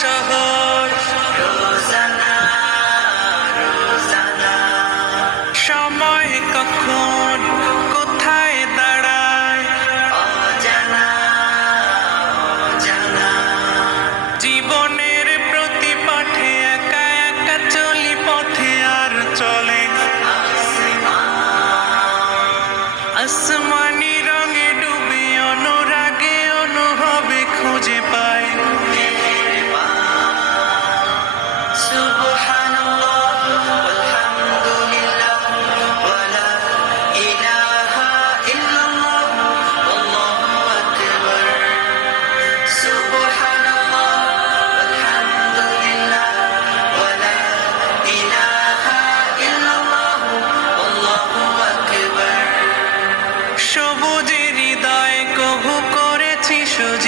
শহর রোজানা রোজানা সময় কখন কোথায় দাঁড়ায় অজানা অজানা জীবনের প্রতি পাঠে একা একা চলি পথে আর চলে আসমানি রঙে ডুবে অনুরাগে অনুভবে খুঁজে পায় সুবহানাল্লাহ আলহামদুলিল্লাহ ওয়ালা ইলাহা ইল্লাল্লাহ আল্লাহু আকবার সুবহানাল্লাহ আলহামদুলিল্লাহ ওয়ালা ইলাহা ইল্লাল্লাহ আল্লাহু আকবার সবুজের হৃদয় কভু করেছি সুজি